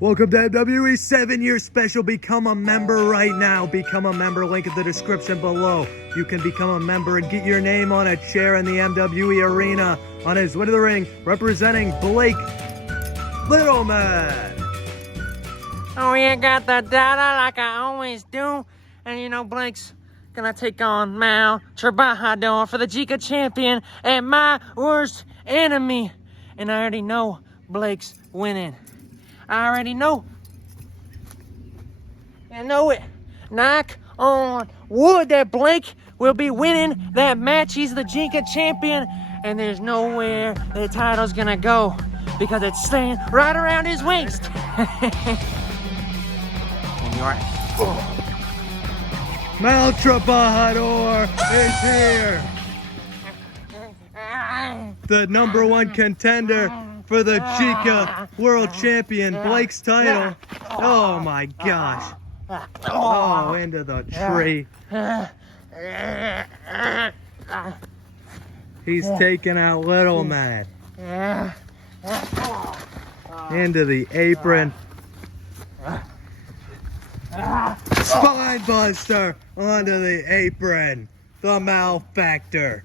Welcome to WWE 7-year special. Become a member right now. Become a member. Link in the description below. You can become a member and get your name on a chair in the MWE arena on his way to the ring, representing Blake Littleman. Oh, you got the data like I always do. And you know, Blake's gonna take on Maltraador for the Chica champion and my worst enemy. And I already know Blake's winning. I already know. I know it. Knock on wood that Blake will be winning that match. He's the Chica champion, and there's nowhere the title's gonna go because it's staying right around his waist. And you are. Maltraador is here. The #1 contender for the Chica World Champion, Blake's title. Oh my gosh. Oh, into the tree. He's taking out Little Man. Into the apron. Spine buster onto the apron. The malfactor.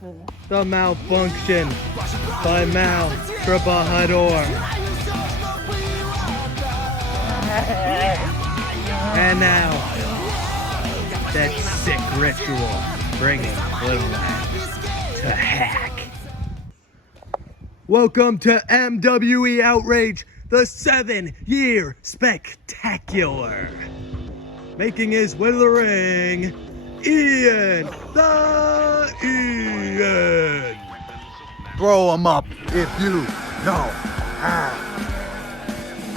The malfunction by Maltraador. And now, that sick ritual bringing Little Man to heck. Welcome to MWE Outrage, the 7-year spectacular. Making his way to the ring, Ian. Throw him up if you know how.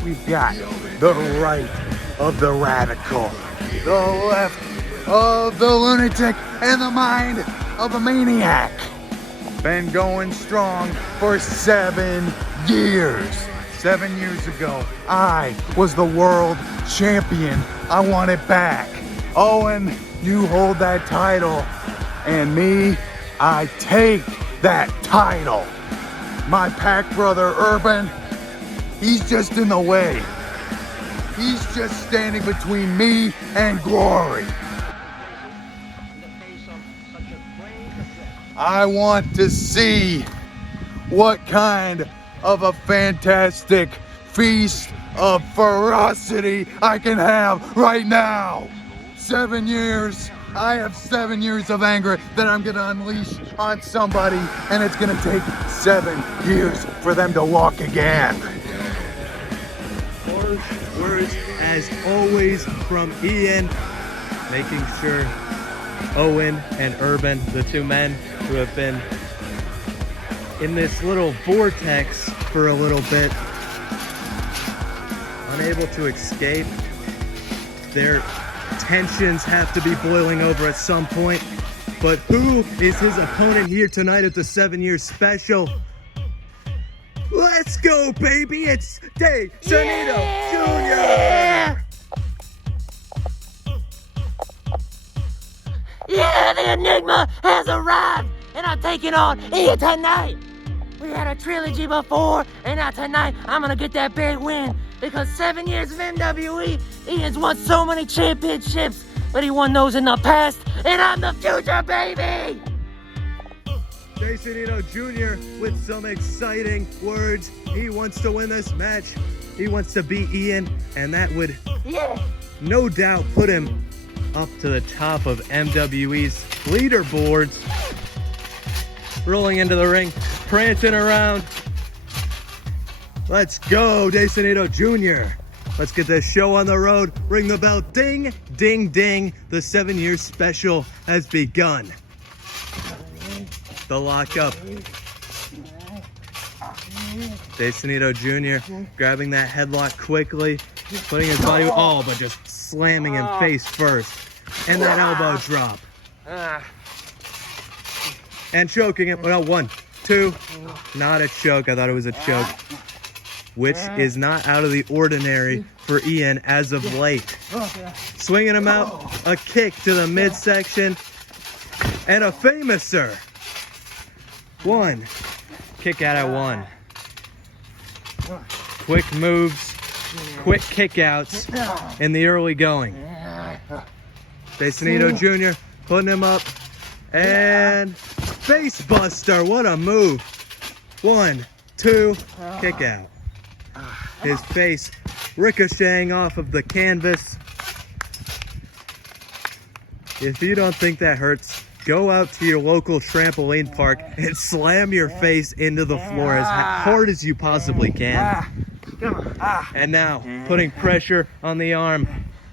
We've got the right of the radical, the left of the lunatic, and the mind of the maniac. Been going strong for 7 years. 7 years ago, I was the world champion. I want it back. Owen, you hold that title, and me, I take that title. My pack brother Urban, he's just in the way. He's just standing between me and glory. I want to see what kind of a fantastic feast of ferocity I can have right now. 7 years. I have 7 years of anger that I'm gonna unleash on somebody, and it's gonna take 7 years for them to walk again. Words as always from Ian, making sure Owen and Urban, the two men who have been in this little vortex for a little bit, unable to escape. Their tensions have to be boiling over at some point. But who is his opponent here tonight at the 7-year special? Let's go, baby! It's Sonido Jr. Yeah, the Enigma has arrived, and I'm taking on Ian tonight. We had a trilogy before, and now tonight I'm gonna get that big win. Because 7 years of MWE, Ian's won so many championships, but he won those in the past, and I'm the future, baby! Sonido Jr. with some exciting words. He wants to win this match. He wants to beat Ian, and that would no doubt put him up to the top of MWE's leaderboards. Rolling into the ring, prancing around. Let's go, Sonido Jr. Let's get this show on the road. Ring the bell. Ding, ding, ding. The 7-year special has begun. The lockup. Sonido Jr. grabbing that headlock quickly, putting his body, but just slamming him face first. And that elbow drop. And choking him. No, 1, 2. Not a choke. I thought it was a choke. Which is not out of the ordinary for Ian as of late. Swinging him out, a kick to the midsection, and a famouser. 1. Kick out at 1. Quick moves, quick kickouts in the early going. Sonido Jr. putting him up. And face buster. What a move. 1, 2, kick out. His face ricocheting off of the canvas. If you don't think that hurts, go out to your local trampoline park and slam your face into the floor as hard as you possibly can. And now, putting pressure on the arm,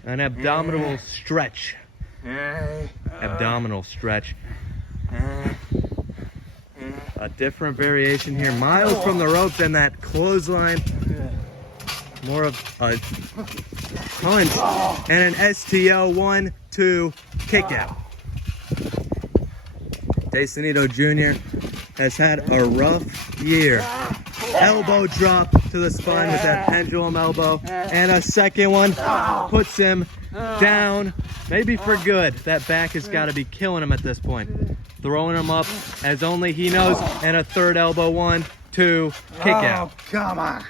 an abdominal stretch. Abdominal stretch. A different variation here, miles from the rope than that clothesline. More of a punch and an STO 1, 2 kick out. Sonido Jr. has had a rough year. Elbow drop to the spine with that pendulum elbow, and a second one puts him down, maybe for good. That back has got to be killing him at this point. Throwing him up as only he knows, and a third elbow, 1, 2 kick out. Come on.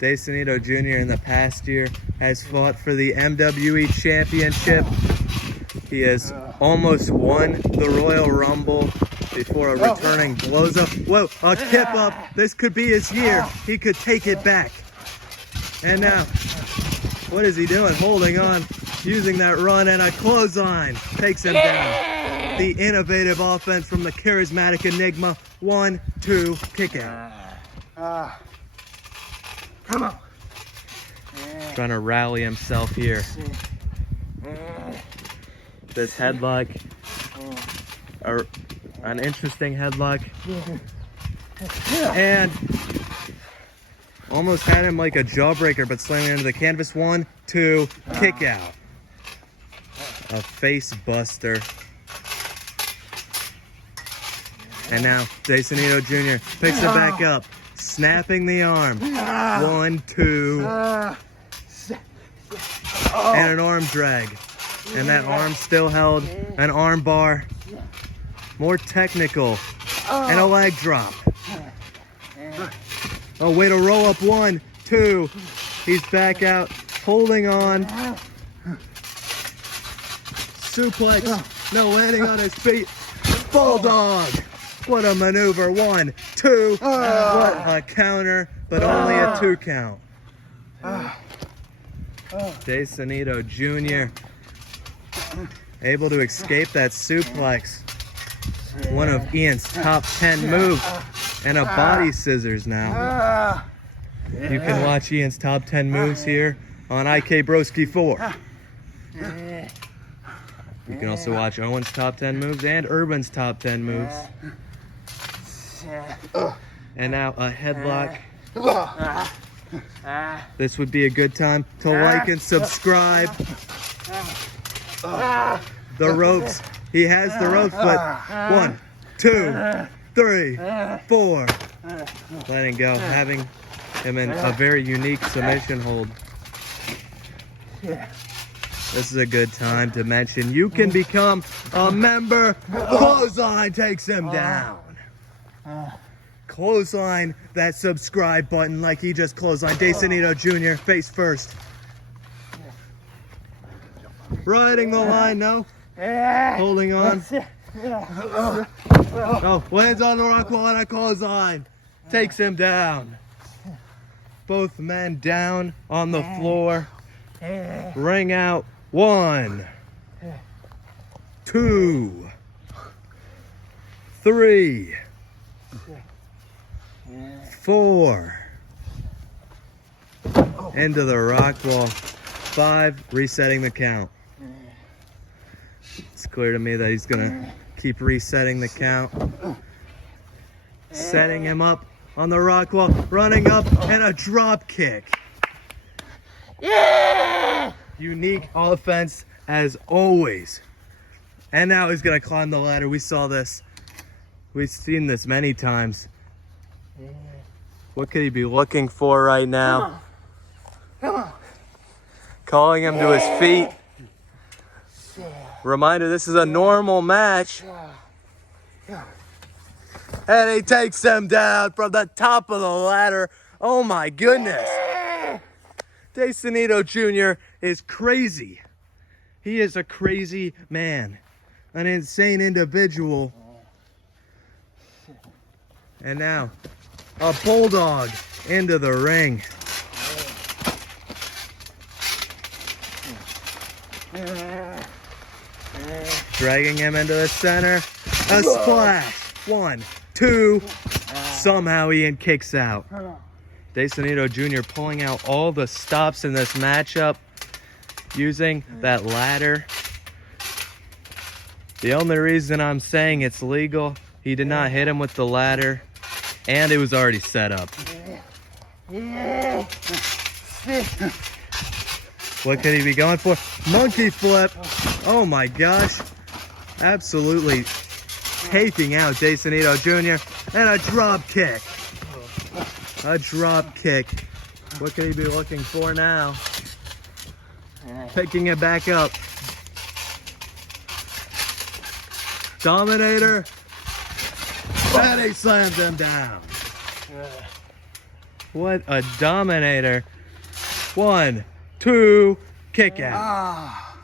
Sonido Jr. in the past year has fought for the MWE Championship. He has almost won the Royal Rumble before a returning blows up. Whoa, a tip up. This could be his year. He could take it back. And now, what is he doing? Holding on, using that run, and a clothesline takes him down. The innovative offense from the charismatic Enigma. 1, 2 kick out. Come on. Trying to rally himself here. This headlock, an interesting headlock, and almost had him like a jawbreaker, but slamming into the canvas. 1, 2 kick out. A face buster. And now Sonido Jr. picks it back up, snapping the arm. 1, 2, and an arm drag. And that arm still held, an arm bar, more technical, and a leg drop. Oh, way to roll up. 1, 2, he's back out, holding on. Suplex, no, landing on his feet. Bulldog, what a maneuver. 1, 2, what a counter, but only a 2 count. Sonido Jr. able to escape that suplex. One of Ian's top 10 moves, and a body scissors now. You can watch Ian's top 10 moves here on IKBroski4. You can also watch Owen's top 10 moves and Urban's top 10 moves. And now a headlock. This would be a good time to like and subscribe. The ropes. He has the ropes, but 1, 2, 3, 4. Letting go, having him in a very unique submission hold. This is a good time to mention you can become a member. Clothesline takes him down. Clothesline that subscribe button like he just clotheslined Sonido Jr. face first. Riding the line, no? Holding on. Oh, lands on the rock wall and a clothesline. Takes him down. Both men down on the floor. Ring out. 1, 2, 3, 4. Into the rock wall. 5, resetting the count. It's clear to me that he's gonna keep resetting the count. Setting him up on the rock wall, running up, and a drop kick. Yeah! Unique offense as always. And now he's gonna climb the ladder. We saw this. We've seen this many times. What could he be looking for right now? Come on. Calling him to his feet. Reminder, this is a normal match. And he takes him down from the top of the ladder. Oh my goodness. Sonido Jr. is crazy. He is a crazy man. An insane individual. And now, a bulldog into the ring. Dragging him into the center. A splash. 1, 2. Somehow Ian kicks out. Sonido Jr. pulling out all the stops in this matchup. Using that ladder. The only reason I'm saying it's legal, he did not hit him with the ladder. And it was already set up. What could he be going for? Monkey flip. Oh my gosh. Absolutely taking out Sonido Jr. And a drop kick. A drop kick. What could he be looking for now? Picking it back up. Dominator. And he slams him down. What a dominator. 1, 2, kick out.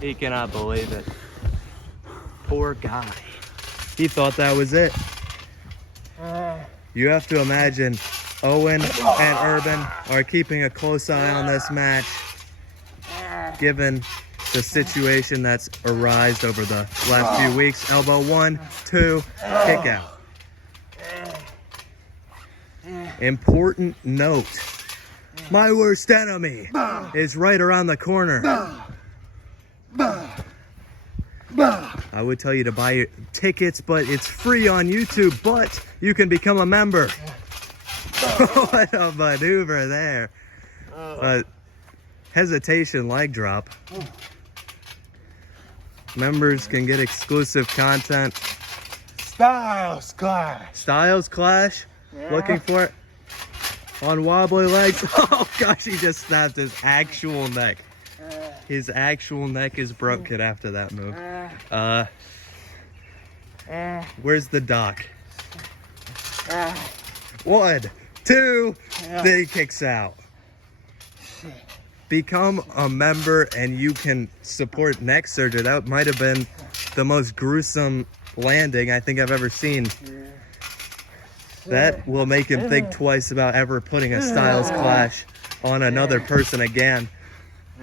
He cannot believe it. Poor guy. He thought that was it. You have to imagine Owen and Urban are keeping a close eye on this match, given the situation that's arisen over the last few weeks. Elbow 1, 2, kick out. Important note. My worst enemy is right around the corner. I would tell you to buy your tickets, but it's free on YouTube, but you can become a member. What a maneuver there. Hesitation leg drop. Members can get exclusive content. Styles Clash. Styles Clash. Looking for it. On wobbly legs. Oh gosh, he just snapped his actual neck. His actual neck is broken after that move. Where's the doc? 1, 2, then he kicks out. Become a member and you can support neck surgery. That might have been the most gruesome landing I think I've ever seen. That will make him think twice about ever putting a Styles Clash on another person again.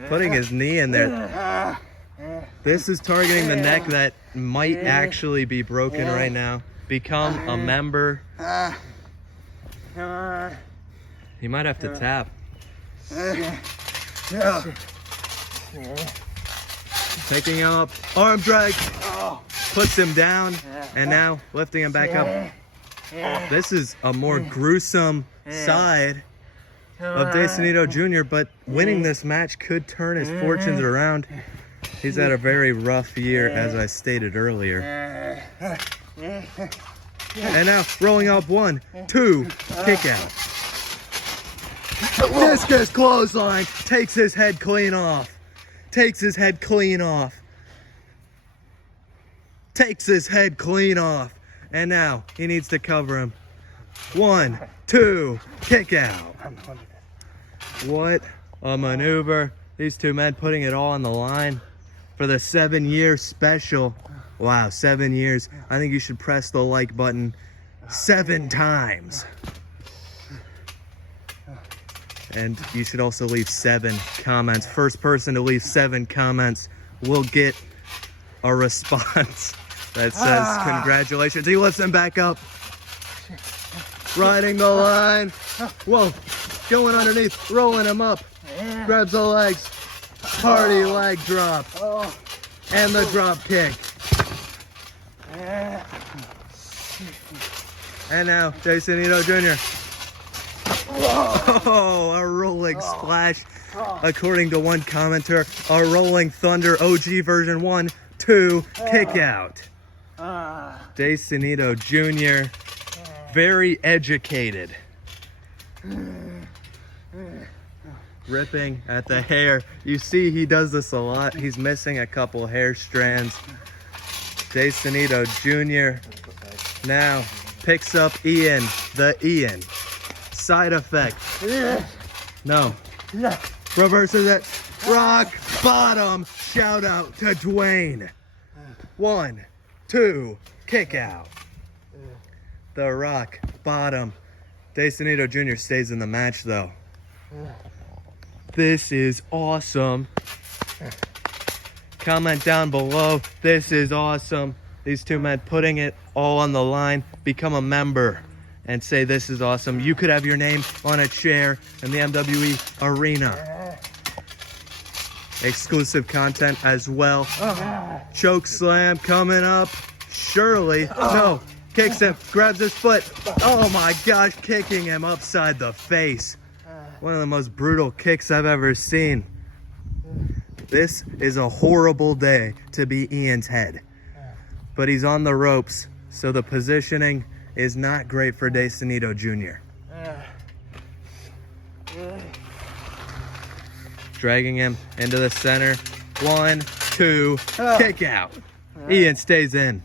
Putting his knee in there. This is targeting the neck that might actually be broken right now. Become a member. He might have to tap. Taking him up. Arm drag. Puts him down. And now lifting him back up. This is a more gruesome side of Sonido Jr., but winning this match could turn his fortunes around. He's had a very rough year, as I stated earlier. And now rolling up 1, 2, kick out. Discus clothesline, takes his head clean off. Takes his head clean off. Takes his head clean off. And now he needs to cover him. 1, 2, kick out. What a maneuver. These two men putting it all on the line for the 7-year special. Wow, 7 years. I think you should press the like button 7 times. And you should also leave 7 comments. First person to leave 7 comments will get a response that says congratulations. He lifts him back up. Riding the line. Whoa. Going underneath. Rolling him up. Grabs the legs. Party leg drop. And the drop kick. And now Sonido Jr. Oh, a rolling splash. According to one commenter, a rolling thunder OG version 1, 2, kick out. Sonido Jr. Very educated. Ripping at the hair. You see he does this a lot. He's missing a couple hair strands. Sonido Jr. now picks up Ian, the Ian. Side effect. No. Reverses it. Rock bottom. Shout out to Dwayne. 1, 2, kick out. The rock bottom. Sonido Jr. stays in the match though. This is awesome. Comment down below. This is awesome. These two men putting it all on the line. Become a member and say this is awesome. You could have your name on a chair in the MWE arena. Exclusive content as well. Choke slam coming up. Shirley, no, kicks him, grabs his foot. Oh my gosh, kicking him upside the face. One of the most brutal kicks I've ever seen. This is a horrible day to be Ian's head. But he's on the ropes, so the positioning is not great for Sonido Jr. Dragging him into the center. 1, 2, kick out. Ian stays in.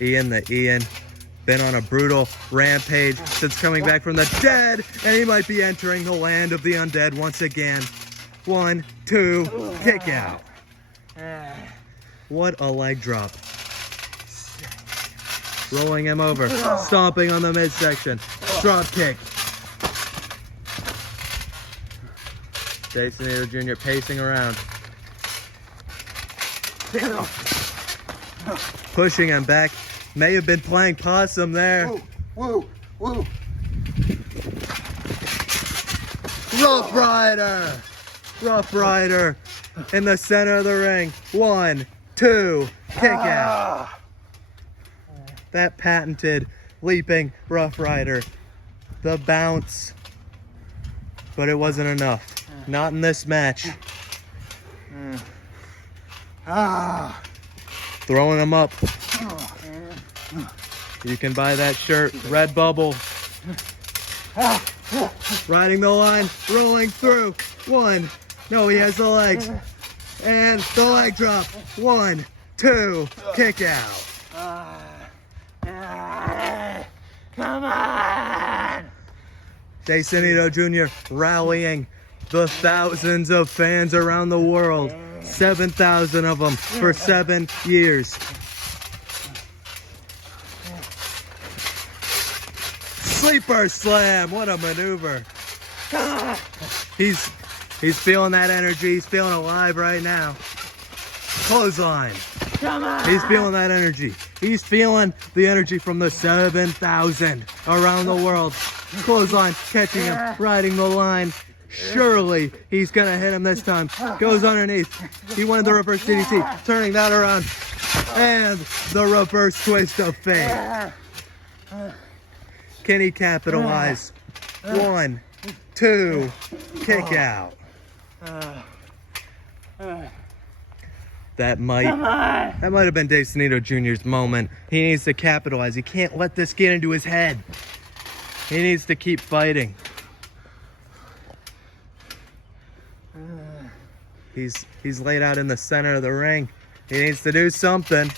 Ian the Ian. Been on a brutal rampage since coming back from the dead, and he might be entering the land of the undead once again. 1, 2, kick out. What a leg drop. Rolling him over, stomping on the midsection. Drop kick. Sonido Jr. pacing around. Pushing him back. May have been playing possum there. Woo, woo. Rough Rider. Rough Rider in the center of the ring. 1, 2, kick out. That patented leaping Rough Rider. The bounce. But it wasn't enough. Not in this match. Throwing him up. You can buy that shirt, Redbubble. Riding the line, rolling through. 1, no, he has the legs. And the leg drop. 1, 2, kick out. Come on! Sonido Jr. rallying the thousands of fans around the world. 7,000 of them for 7 years. Sleeper slam, what a maneuver. He's feeling that energy, he's feeling alive right now. Clothesline. Come on! He's feeling that energy. He's feeling the energy from the 7,000 around the world. Clothesline, catching him, riding the line. Surely he's gonna hit him this time. Goes underneath. He wanted the reverse DDT, turning that around. And the reverse twist of fate. Can he capitalize? 1, 2, kick out. That might have been Sonido Jr.'s moment. He needs to capitalize. He can't let this get into his head. He needs to keep fighting. He's laid out in the center of the ring. He needs to do something.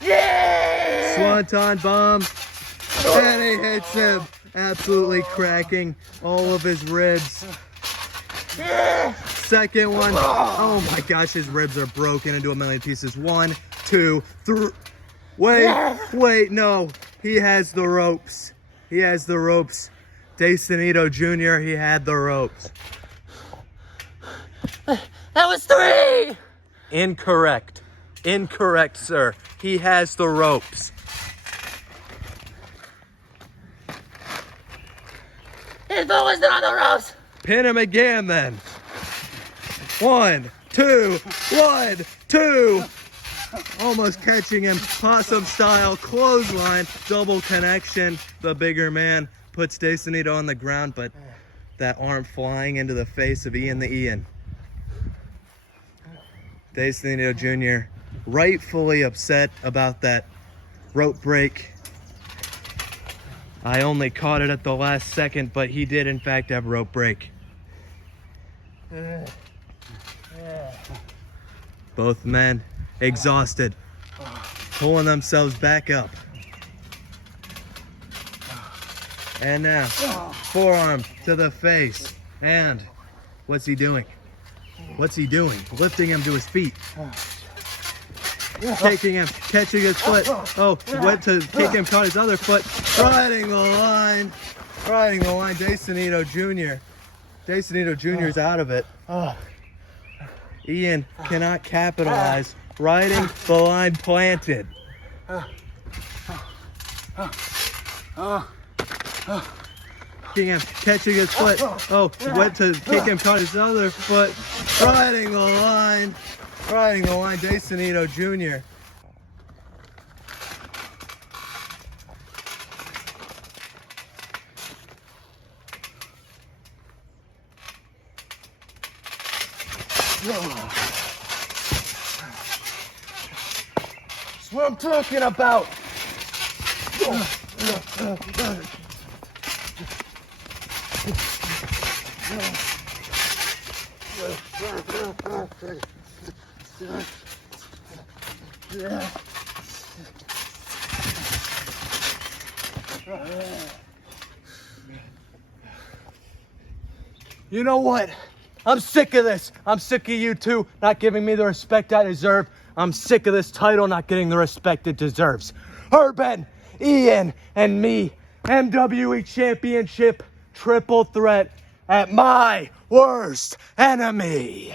Yeah! Swanton bomb. And he hits him. Absolutely cracking all of his ribs. Yeah! Second one. Oh my gosh, his ribs are broken into a million pieces. 1, 2, 3. Wait, no. He has the ropes. He has the ropes. Sonido Jr., he had the ropes. That was 3! Incorrect. Incorrect, sir. He has the ropes. His foot was not on the ropes! Pin him again then. 1, 2, 1, 2. Almost catching him. Possum style clothesline. Double connection. The bigger man puts Sonido on the ground, but that arm flying into the face of Ian the Ian. Sonido Jr. rightfully upset about that rope break. I only caught it at the last second, but he did in fact have rope break. Both men exhausted. pulling themselves back up. And now, forearm to the face. And what's he doing? What's he doing? Lifting him to his feet. Taking him, catching his foot. Oh, went to kick him, caught his other foot. Riding the line. Riding the line. Sonido Jr. Sonido Jr. is out of it. Ian cannot capitalize. Riding the line planted. Kicking him, catching his foot. Oh, went to kick him, caught his other foot. Riding the line. Riding the line. Sonido Jr. That's what I'm talking about. You know what? I'm sick of this. I'm sick of you two not giving me the respect I deserve. I'm sick of this title not getting the respect it deserves. Urban, Ian, and me, MWE Championship Triple Threat at my worst enemy.